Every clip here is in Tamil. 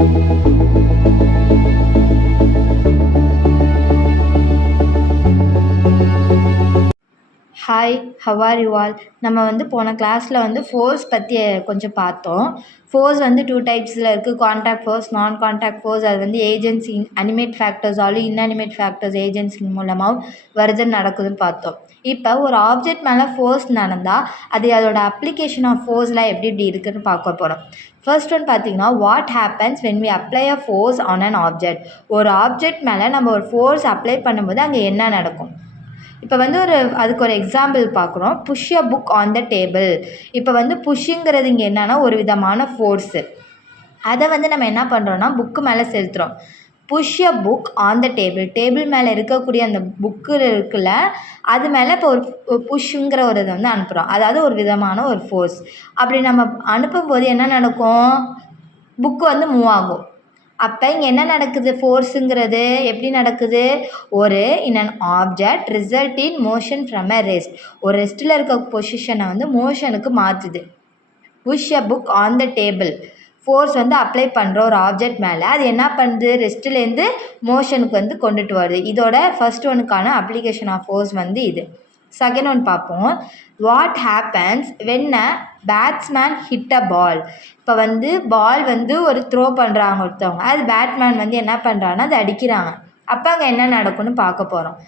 Hi, how are you all? நம்ம போன கிளாஸில் ஃபோர்ஸ் பற்றி கொஞ்சம் பார்த்தோம். ஃபோர்ஸ் 2 டைப்ஸில் இருக்குது. Contact force, non contact force. அது ஏஜென்சி அனிமேட் ஃபேக்டர்ஸாலும் இன்அனிமேட் ஃபேக்டர்ஸ் ஏஜென்சி மூலமாக வருதுன்னு நடக்குதுன்னு பார்த்தோம். இப்போ ஒரு ஆப்ஜெக்ட் மேலே ஃபோர்ஸ் நடந்தால் அதோட அப்ளிகேஷன் ஆஃப் ஃபோர்ஸ்லாம் எப்படி இருக்குதுன்னு பார்க்க போகிறோம். ஃபர்ஸ்ட் ஒன் பார்த்தீங்கன்னா, what happens when we apply a force on an object. ஒரு ஆப்ஜெக்ட் மேலே நம்ம ஒரு ஃபோர்ஸ் அப்ளை பண்ணும்போது அங்கே என்ன நடக்கும்? இப்போ அதுக்கு ஒரு எக்ஸாம்பிள் பார்க்குறோம். Push a book on the table. இப்போ புஷ்ஷுங்கிறது இங்கே என்னன்னா ஒரு விதமான ஃபோர்ஸு. அதை நம்ம என்ன பண்ணுறோன்னா புக்கு மேலே செலுத்துகிறோம். Push a book on the table மேலே இருக்கக்கூடிய அந்த புக்கு இருக்குல்ல, அது மேலே இப்போ ஒரு புஷ்ஷுங்கிற ஒரு இதை அனுப்புகிறோம். அதாவது ஒரு விதமான ஒரு ஃபோர்ஸ். அப்படி நம்ம அனுப்பும்போது என்ன நடக்கும்? புக்கு மூவ் ஆகும். அப்போ இங்கே என்ன நடக்குது? ஃபோர்ஸுங்கிறது எப்படி நடக்குது? In an object result in motion from a rest. ஒரு ரெஸ்ட்டில் இருக்க பொசிஷனை மோஷனுக்கு மாற்றுது. Push a book on the table. Force apply பண்ணுற ஒரு ஆப்ஜெக்ட் மேலே அது என்ன பண்ணுது? ரெஸ்ட்டிலேருந்து மோஷனுக்கு கொண்டுட்டு வருது. இதோட ஃபர்ஸ்ட் ஒனுக்கான அப்ளிகேஷன் ஆஃப் ஃபோர்ஸ் இது. செகண்ட் ஒன் பார்ப்போம். What happens when a batsman hit a ball. இப்போ பால் ஒரு த்ரோ பண்ணுறாங்க ஒருத்தவங்க. அது பேட்மேன் என்ன பண்ணுறாங்கன்னா அது அடிக்கிறாங்க. அப்போ அங்கே என்ன நடக்கும்னு பார்க்க போகிறோம்.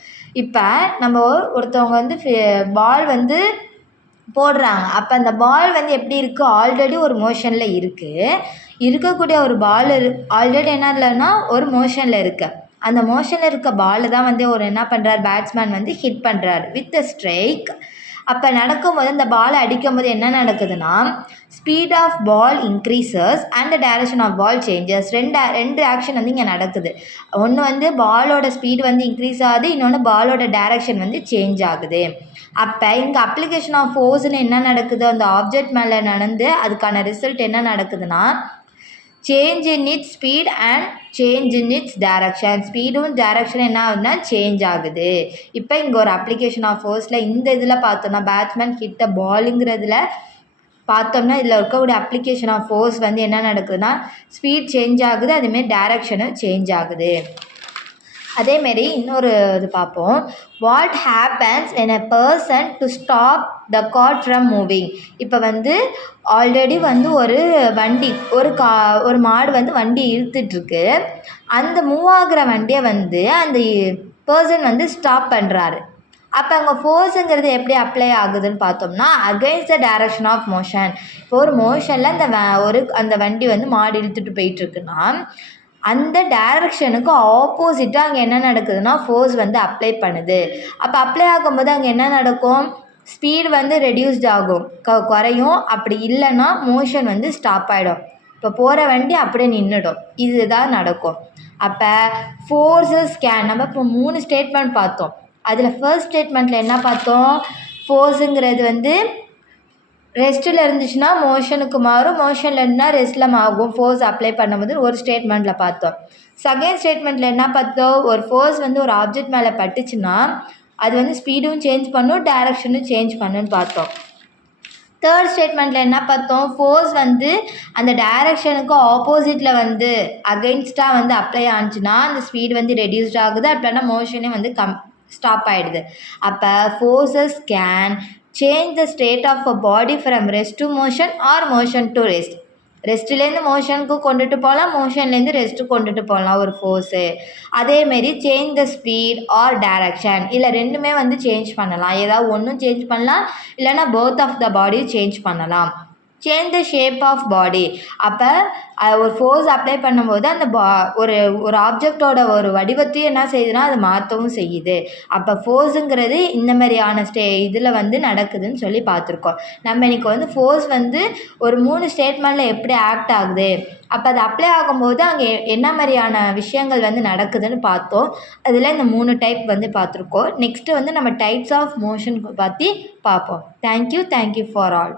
இப்போ நம்ம ஒருத்தவங்க பால் போடுறாங்க. அப்போ அந்த பால் எப்படி இருக்குது? ஆல்ரெடி ஒரு மோஷனில் இருக்குது. இருக்கக்கூடிய ஒரு பால் ஆல்ரெடி என்ன இல்லைன்னா ஒரு மோஷனில் இருக்குது. அந்த மோஷனில் இருக்க பால் தான் என்ன பண்ணுறார்? பேட்ஸ்மேன் ஹிட் பண்ணுறாரு வித் அ ஸ்ட்ரைக். அப்போ நடக்கும்போது அந்த பாலை அடிக்கும்போது என்ன நடக்குதுன்னா, speed of ball increases and the direction of ball changes. ரெண்டு ஆக்ஷன் இங்கே நடக்குது. ஒன்று பாலோட ஸ்பீடு இன்க்ரீஸ் ஆகுது, இன்னொன்று பாலோட டைரக்ஷன் சேஞ்ச் ஆகுது. அப்போ இங்கே அப்ளிகேஷன் ஆஃப் ஃபோர்ஸ்னு என்ன நடக்குது? அந்த ஆப்ஜெக்ட் மேலே நடந்து அதுக்கான ரிசல்ட் என்ன நடக்குதுன்னா, change in its speed and change in its direction. ஸ்பீடும் டைரக்ஷனும் என்ன ஆகுதுன்னா சேஞ்ச் ஆகுது. இப்போ இங்கே ஒரு அப்ளிகேஷன் ஆஃப் ஃபோர்ஸில் இந்த இதில் பார்த்தோம்னா பேட்ஸ்மேன் ஹிட் அ பாலுங்கிறதுல பார்த்தோம்னா இதில் இருக்கக்கூடிய அப்ளிகேஷன் ஆஃப் ஃபோர்ஸ் என்ன நடக்குதுன்னா ஸ்பீட் சேஞ்ச் ஆகுது, அதுமாரி டைரக்ஷனும் சேஞ்ச் ஆகுது. அதேமாரி இன்னொரு இது பார்ப்போம். What happens when a person to stop the card from moving. இப்போ ஆல்ரெடி ஒரு வண்டி ஒரு மாடு வண்டி இழுத்துட்ருக்கு. அந்த மூவ் ஆகிற வண்டியை அந்த பர்சன் ஸ்டாப் பண்ணுறாரு. அப்போ அங்கே ஃபோர்ஸுங்கிறது எப்படி அப்ளை ஆகுதுன்னு பார்த்தோம்னா against the direction of motion. இப்போ ஒரு மோஷனில் அந்த வண்டி மாடு இழுத்துட்டு போயிட்டுருக்குன்னா அந்த டைரக்ஷனுக்கு ஆப்போசிட்டாக அங்கே என்ன நடக்குதுன்னா ஃபோர்ஸ் அப்ளை பண்ணுது. அப்போ அப்ளை ஆகும்போது அங்கே என்ன நடக்கும்? ஸ்பீடு ரெடியூஸ்ட் ஆகும், குறையும். அப்படி இல்லைன்னா மோஷன் ஸ்டாப் ஆகிடும். இப்போ போகிற வண்டி அப்படியே நின்றுடும். இதுதான் நடக்கும். அப்போ ஃபோர்ஸஸ் கேன் நம்ம இப்போ 3 ஸ்டேட்மெண்ட் பார்த்தோம். அதில் ஃபர்ஸ்ட் ஸ்டேட்மெண்ட்டில் என்ன பார்த்தோம்? ஃபோர்ஸுங்கிறது ரெஸ்ட்டில் இருந்துச்சுன்னா மோஷனுக்கு மாறும், மோஷனில் இருந்தால் ரெஸ்ட்டில் ஆகும் ஃபோர்ஸ் அப்ளை பண்ணும்போது ஒரு ஸ்டேட்மெண்ட்டில் பார்த்தோம். செகண்ட் ஸ்டேட்மெண்ட்டில் என்ன பார்த்தோம்? ஒரு ஃபோர்ஸ் ஒரு ஆப்ஜெக்ட் மேலே பட்டுச்சுன்னா அது ஸ்பீடும் சேஞ்ச் பண்ணும், டைரக்ஷனும் சேஞ்ச் பண்ணுன்னு பார்த்தோம். தேர்ட் ஸ்டேட்மெண்ட்டில் என்ன பார்த்தோம்? ஃபோர்ஸ் அந்த டைரக்ஷனுக்கு ஆப்போசிட்டில் அகெயின்ஸ்டாக அப்ளை ஆனிச்சுன்னா அந்த ஸ்பீடு ரெடியூஸ்ட் ஆகுது, அப்படின்னா மோஷனே ஸ்டாப் ஆகிடுது. அப்போ forces can change the state of a body from rest to motion or motion to rest. ரெஸ்ட்லேருந்து மோஷனுக்கு கொண்டுட்டு போகலாம், மோஷன்லேருந்து ரெஸ்ட்டு கொண்டுட்டு போகலாம் ஒரு ஃபோர்ஸு. அதேமாரி change the speed or direction. இல்லை ரெண்டுமே சேஞ்ச் பண்ணலாம். ஏதாவது ஒன்றும் சேஞ்ச் பண்ணலாம், இல்லைனா both of the body change பண்ணலாம். Change the shape of body. அப்போ ஒரு ஃபோர்ஸ் அப்ளை பண்ணும்போது அந்த ஒரு ஆப்ஜெக்டோட ஒரு வடிவத்தையும் என்ன செய்யுதுன்னா அது மாற்றவும் செய்யுது. அப்போ ஃபோர்ஸுங்கிறது இந்த மாதிரியான இதில் நடக்குதுன்னு சொல்லி பார்த்துருக்கோம். நம்ம இன்றைக்கி ஃபோர்ஸ் ஒரு 3 ஸ்டேட்மெண்ட்டில் எப்படி ஆக்ட் ஆகுது, அப்போ அது அப்ளை ஆகும்போது அங்கே என்ன மாதிரியான விஷயங்கள் நடக்குதுன்னு பார்த்தோம். அதில் இந்த 3 டைப் பார்த்துருக்கோம். நெக்ஸ்ட்டு நம்ம டைப்ஸ் ஆஃப் மோஷன் பற்றி பார்ப்போம். Thank you for all.